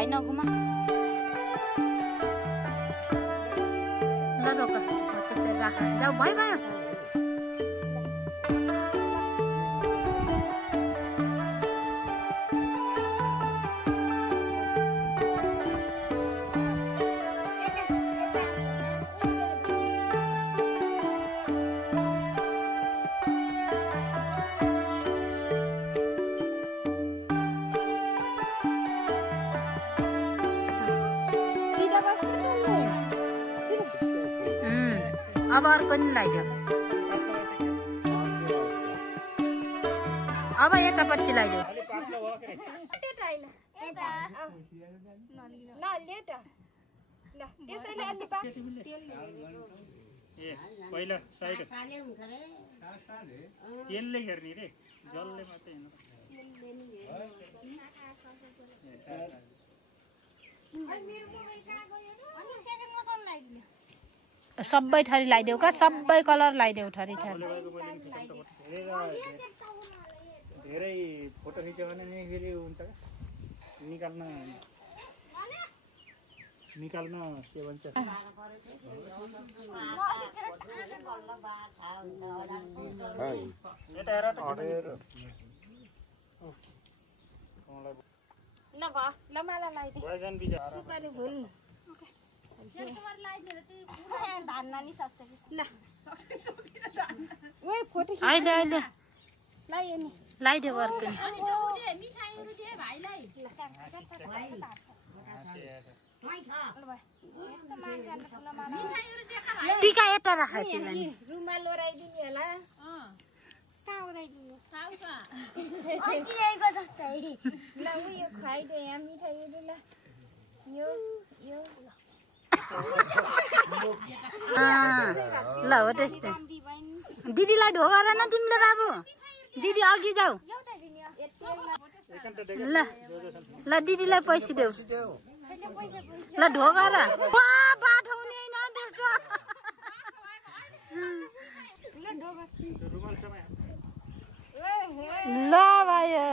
भाइ नघुमा ल रोक त्यसरी राख जाऊ भयो भयो अब अर्को नि लगाइदियो अब यतापट्टि लगाइदियो पहिला साइड तेलले घेर्ने रे जलले मात्रै सबै थरी लगाइदेऊ का सबै कलर लगाइदेऊ थरी थरी धेरै फोटो खिच्यो भने नि फेरि हुन्छ निकाल्न के भन्छ ल भ ल माला लगाइदे सुपारी फुल धान्न नि सक्छ ल ओइ फोटो अहिले अहिले लगाइए नि लगाइदेऊ अर्को टिका यता राखेछ नि रुमाल ओराइदिने होला कहाँ ओराइदिने ल उयो खुवाइदे यहाँ मिठाईहरू ल यो ल हो त्यस्तै दिदीलाई ढोका न तिमीले बाबु दिदी अघि जाऊ ल ल दिदीलाई पैसा देऊ ल ढोका र बाटो हुने होइन त्यस्तो ल भयो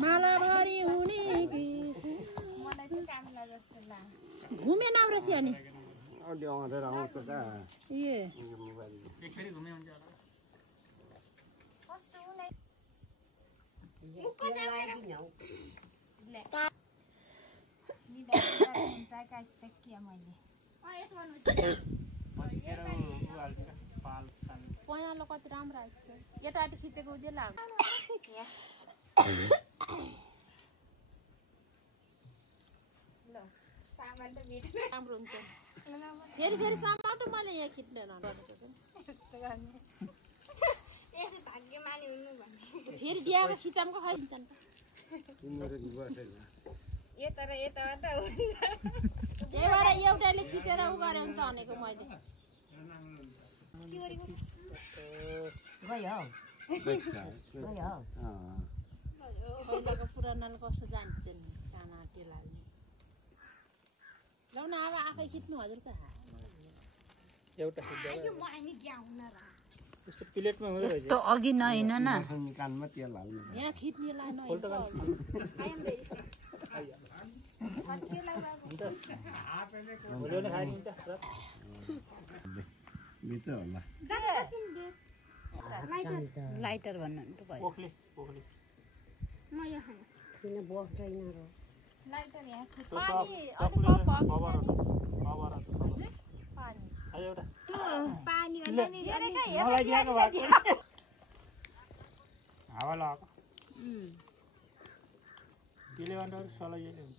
मालाभरि हुने घुमेन रहेछ अनि पहेँलो कति राम्रो आएको छ यतापट्टि खिचेको उज्यालो राम्रो हुन्छ फेरि फेरि सामाटो मैले यहाँ खिच्दैन फेरि बिहाको खिचामको खाइदिन्छन् त्यही भएर एउटाले खिचेर उ गरे हुन्छ भनेको मैले पहिलाको पुरानाले कस्तो जान्छन् काना टेलाले लौ न अब आफै खिच्नु हजुर त एउटा त्यस्तो प्लेटमा हुँदै रहेछ यस्तो अघि नहिन न कानमा तेल हाल्नु यहाँ खिच्नेलाई न लाइटर भन्नु त भयो किन बस्दैन र लाइटर यहाँ पानी हावा लगाएको त्यसले गर्दा सलाइले हुन्छ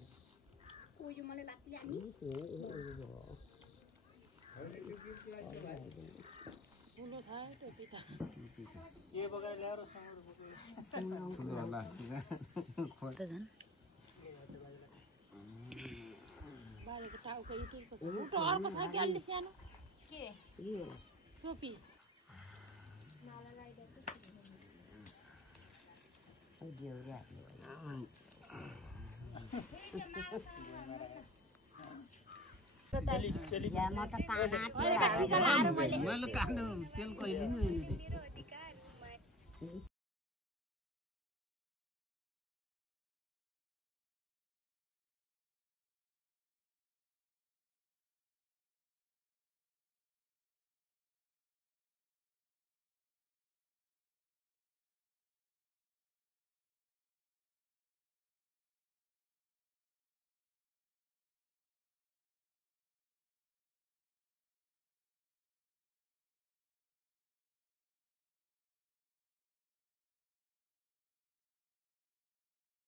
कोही मलाई लाग्छ नि पुलो खायो टोपी त के बगाएर ल्याएर बाजेको टाउको युट्युबको छ उठो अर्को छ कि अलि सानो के टोपी मैले काट्नु तेल कहिले नि